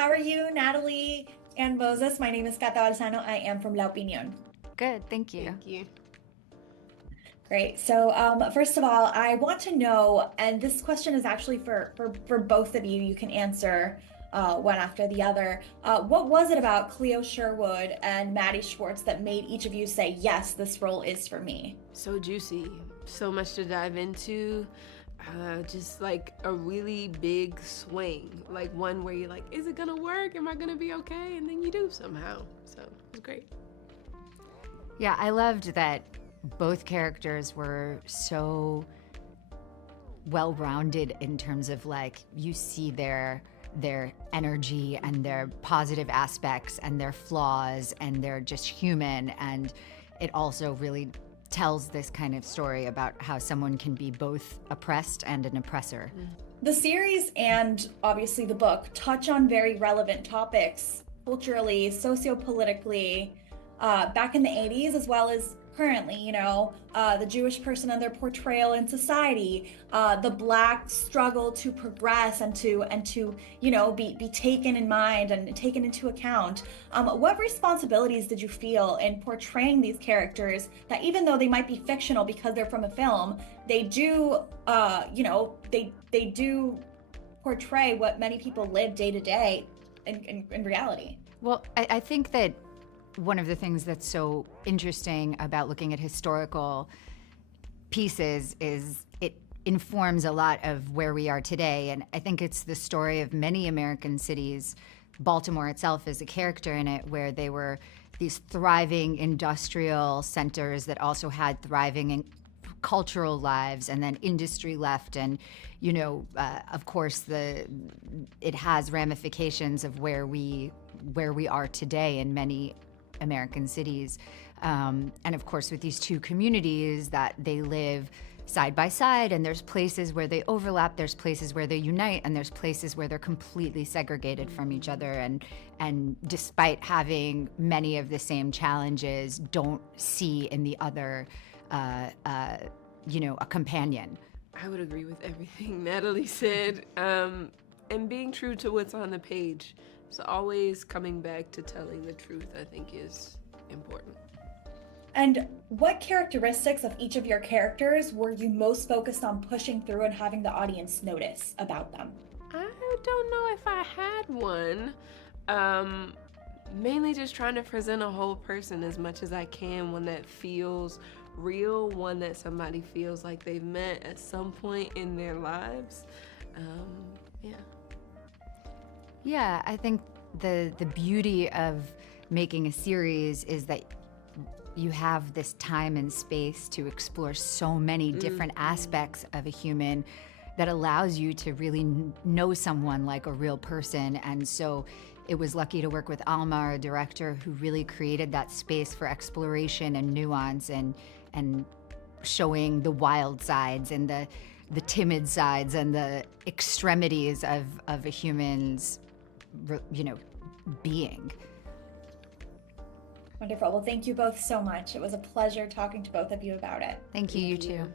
How are you, Natalie and Moses? My name is Cata Balsano. I am from La Opinión. Good, thank you. Thank you. Great. So, first of all, I want to know, and this question is actually for both of you. You can answer one after the other. What was it about Cleo Sherwood and Maddie Schwartz that made each of you say, yes, this role is for me? So juicy. So much to dive into. Just like a really big swing. Like one where you're like, is it gonna work? Am I gonna be okay? And then you do somehow. So it was great. Yeah, I loved that both characters were so well-rounded in terms of like, you see their energy and their positive aspects and their flaws, and they're just human, and it also really tells this kind of story about how someone can be both oppressed and an oppressor. The series and obviously the book touch on very relevant topics culturally, socio-politically, back in the 80s as well as currently, the Jewish person and their portrayal in society, the Black struggle to progress and to be taken in mind and taken into account. What responsibilities did you feel in portraying these characters that even though they might be fictional because they're from a film, they do, they do portray what many people live day to day in reality? Well, I think that one of the things that's so interesting about looking at historical pieces is it informs a lot of where we are today. And I think it's the story of many American cities. Baltimore itself is a character in it, where they were these thriving industrial centers that also had thriving cultural lives, and then industry left. And, of course, it has ramifications of where we are today in many American cities. And of course, with these two communities that they live side by side, and there's places where they overlap, there's places where they unite, and there's places where they're completely segregated from each other, and despite having many of the same challenges, don't see in the other a companion. I would agree with everything Natalie said. And being true to what's on the page. So always coming back to telling the truth, I think, is important. And what characteristics of each of your characters were you most focused on pushing through and having the audience notice about them? I don't know if I had one. Mainly just trying to present a whole person as much as I can, one that feels real, one that somebody feels like they've met at some point in their lives. Yeah, I think the beauty of making a series is that you have this time and space to explore so many different aspects of a human that allows you to really know someone like a real person. And so it was lucky to work with Alma, our director, who really created that space for exploration and nuance and showing the wild sides and the timid sides and the extremities of a human's being. Wonderful. Well, thank you both so much. It was a pleasure talking to both of you about it. Thank you, you too.